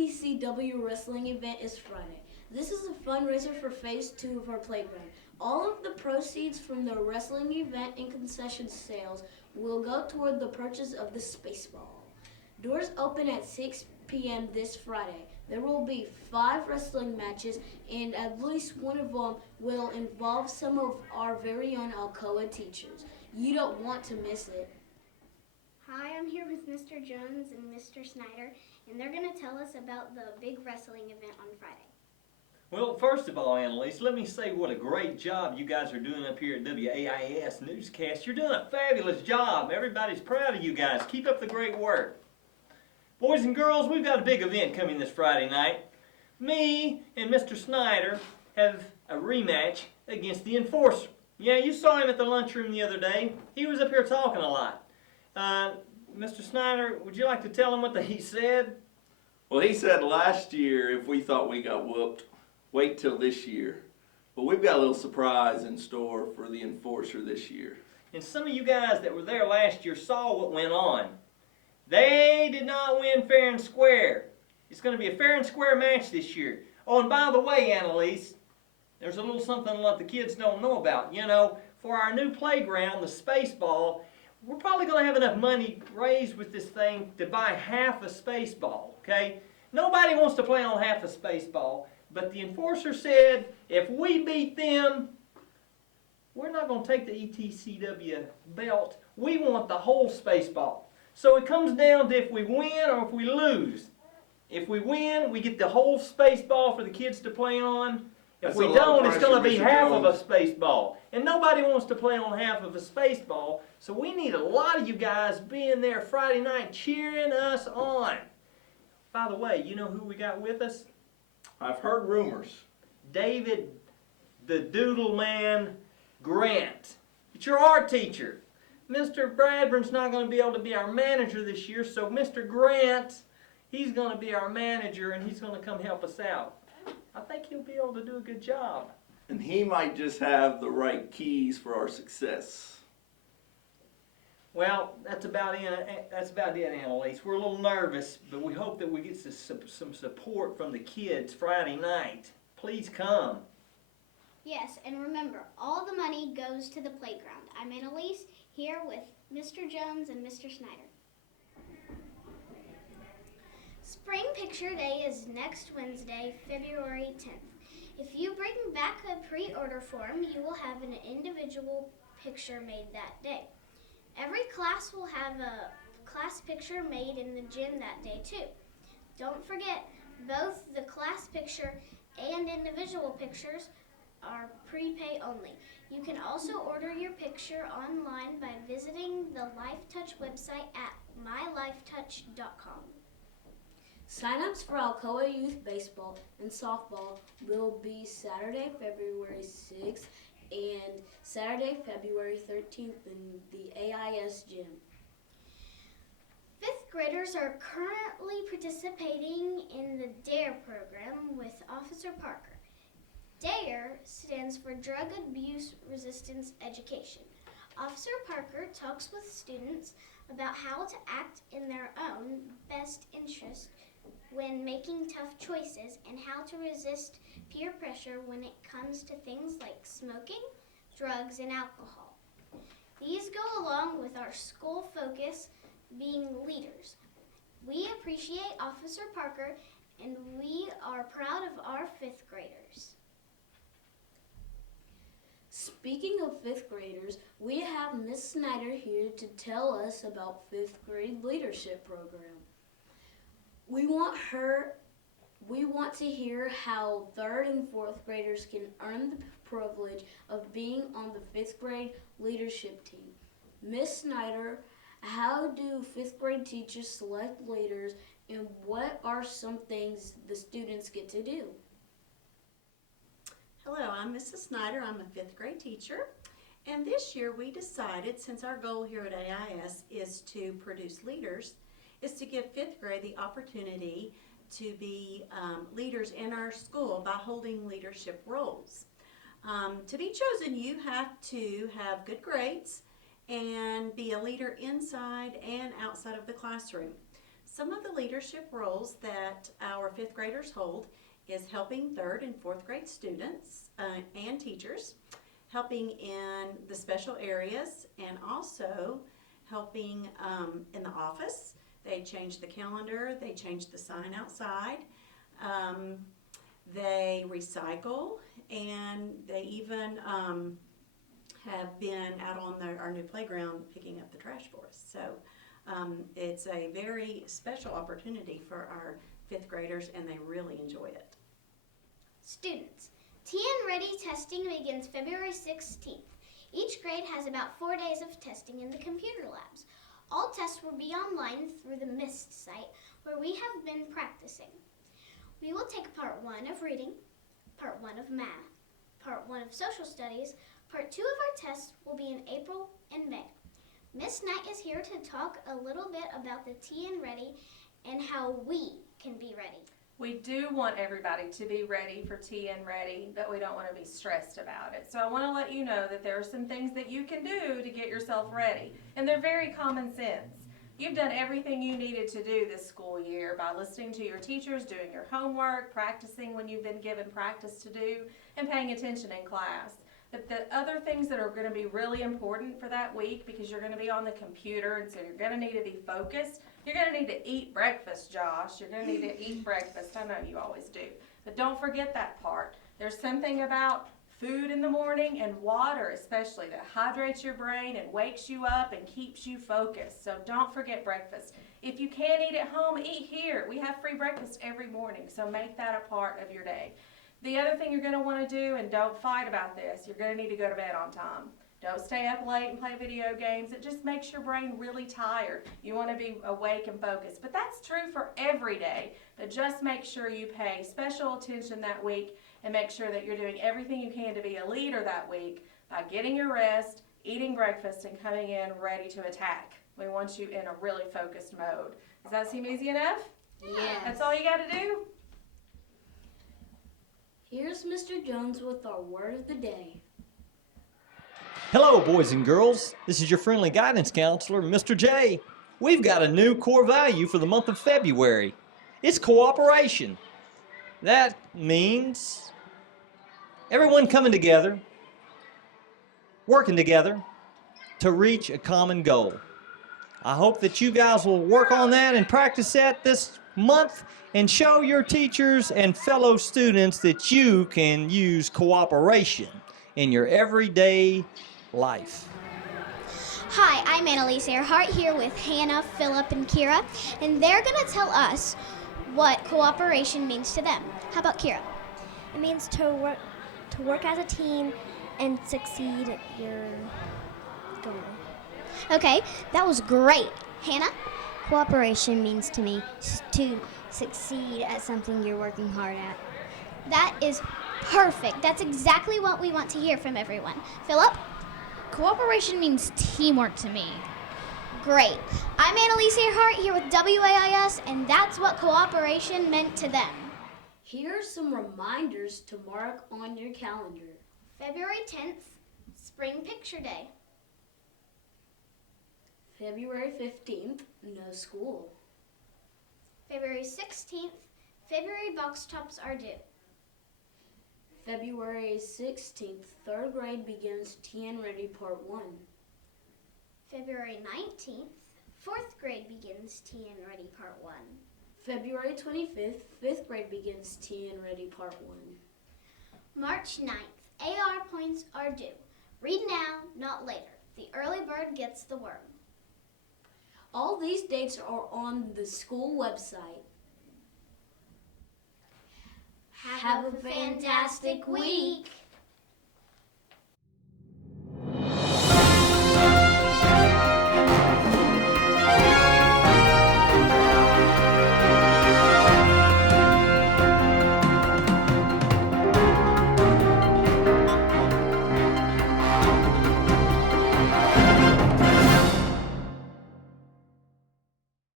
ETCW wrestling event is Friday. This is a fundraiser for Phase 2 of our playground. All of the proceeds from the wrestling event and concession sales will go toward the purchase of the space ball. Doors open at 6 p.m. this Friday. There will be 5 wrestling matches, and at least one of them will involve some of our very own Alcoa teachers. You don't want to miss it. Hi, I'm here with Mr. Jones and Mr. Snyder, and they're going to tell us about the big wrestling event on Friday. Well, first of all, Annalise, let me say what a great job you guys are doing up here at WAIS Newscast. You're doing a fabulous job. Everybody's proud of you guys. Keep up the great work. Boys and girls, we've got a big event coming this Friday night. Me and Mr. Snyder have a rematch against the Enforcer. Yeah, you saw him at the lunchroom the other day. He was up here talking a lot. Mr. Snyder, would you like to tell him what he said? Well, he said last year if we thought we got whooped, wait till this year. But we've got a little surprise in store for the Enforcer this year. And some of you guys that were there last year saw what went on. They did not win fair and square. It's going to be a fair and square match this year. Oh, and by the way, Annalise, there's a little something that the kids don't know about. You know, for our new playground, the space ball, we're probably going to have enough money raised with this thing to buy half a space ball, okay? Nobody wants to play on half a space ball, but the Enforcer said if we beat them, we're not going to take the ETCW belt. We want the whole space ball. So it comes down to if we win or if we lose. If we win, we get the whole space ball for the kids to play on. If we don't, it's going to be half of a space ball. And nobody wants to play on half of a space ball, so we need a lot of you guys being there Friday night cheering us on. By the way, you know who we got with us? I've heard rumors. David, the Doodle Man Grant. It's your art teacher. Mr. Bradburn's not going to be able to be our manager this year, so Mr. Grant, he's going to be our manager and he's going to come help us out. I think he'll be able to do a good job. And he might just have the right keys for our success. Well, that's about it, Annalise. We're a little nervous, but we hope that we get some support from the kids Friday night. Please come. Yes, and remember, all the money goes to the playground. I'm Annalise, here with Mr. Jones and Mr. Snyder. Spring Picture Day is next Wednesday, February 10th. If you bring back a pre-order form, you will have an individual picture made that day. Every class will have a class picture made in the gym that day too. Don't forget, both the class picture and individual pictures are prepay only. You can also order your picture online by visiting the LifeTouch website at mylifetouch.com. Sign-ups for Alcoa Youth Baseball and Softball will be Saturday, February 6th and Saturday, February 13th in the AIS gym. 5th graders are currently participating in the DARE program with Officer Parker. DARE stands for Drug Abuse Resistance Education. Officer Parker talks with students about how to act in their own best interest when making tough choices and how to resist peer pressure when it comes to things like smoking, drugs, and alcohol. These go along with our school focus being leaders. We appreciate Officer Parker and we are proud of our 5th graders. Speaking of 5th graders, we have Miss Snyder here to tell us about 5th grade leadership program. We want to hear how 3rd and 4th graders can earn the privilege of being on the 5th grade leadership team. Miss Snyder, how do 5th grade teachers select leaders and what are some things the students get to do? Hello, I'm Mrs. Snyder. I'm a 5th grade teacher. And this year we decided, since our goal here at AIS is to produce leaders, is to give 5th grade the opportunity to be leaders in our school by holding leadership roles. To be chosen, you have to have good grades and be a leader inside and outside of the classroom. Some of the leadership roles that our fifth graders hold is helping third and fourth grade students and teachers, helping in the special areas, and also helping in the office. They changed the calendar, they changed the sign outside, they recycle, and they even have been out on our new playground picking up the trash for us. So it's a very special opportunity for our fifth graders, and they really enjoy it. Students, TN Ready testing begins February 16th. Each grade has about 4 days of testing in the computer labs. All tests will be online through the MIST site, where we have been practicing. We will take part 1 of reading, part 1 of math, part 1 of social studies. Part 2 of our tests will be in April and May. Miss Knight is here to talk a little bit about the TN Ready and how we can be ready. We do want everybody to be ready for TN Ready, but we don't want to be stressed about it. So I want to let you know that there are some things that you can do to get yourself ready, and they're very common sense. You've done everything you needed to do this school year by listening to your teachers, doing your homework, practicing when you've been given practice to do, and paying attention in class. But the other things that are going to be really important for that week, because you're going to be on the computer, and so you're going to need to be focused. You're going to need to eat breakfast, Josh. You're going to need to eat breakfast. I know you always do. But don't forget that part. There's something about food in the morning and water especially that hydrates your brain and wakes you up and keeps you focused. So don't forget breakfast. If you can't eat at home, eat here. We have free breakfast every morning, so make that a part of your day. The other thing you're going to want to do, and don't fight about this, you're going to need to go to bed on time. Don't stay up late and play video games. It just makes your brain really tired. You want to be awake and focused. But that's true for every day. But just make sure you pay special attention that week and make sure that you're doing everything you can to be a leader that week by getting your rest, eating breakfast, and coming in ready to attack. We want you in a really focused mode. Does that seem easy enough? Yes. That's all you got to do? Here's Mr. Jones with our word of the day. Hello, boys and girls. This is your friendly guidance counselor, Mr. J. We've got a new core value for the month of February. It's cooperation. That means everyone coming together, working together to reach a common goal. I hope that you guys will work on that and practice that this month and show your teachers and fellow students that you can use cooperation in your everyday life. Hi, I'm Annalise Earhart here with Hannah, Philip, and Kira, and they're going to tell us what cooperation means to them. How about Kira? It means to work as a team and succeed your goal. Okay, that was great. Hannah? Cooperation means to me to succeed at something you're working hard at. That is perfect. That's exactly what we want to hear from everyone. Philip? Cooperation means teamwork to me. Great. I'm Annalise Earhart here with WAIS, and that's what cooperation meant to them. Here are some reminders to mark on your calendar. February 10th, Spring Picture Day. February 15th, no school. February 16th, February box tops are due. February 16th, third grade begins TN Ready Part 1. February 19th, fourth grade begins TN Ready Part 1. February 25th, fifth grade begins TN Ready Part 1. March 9th, AR points are due. Read now, not later. The early bird gets the worm. All these dates are on the school website. Have a fantastic week.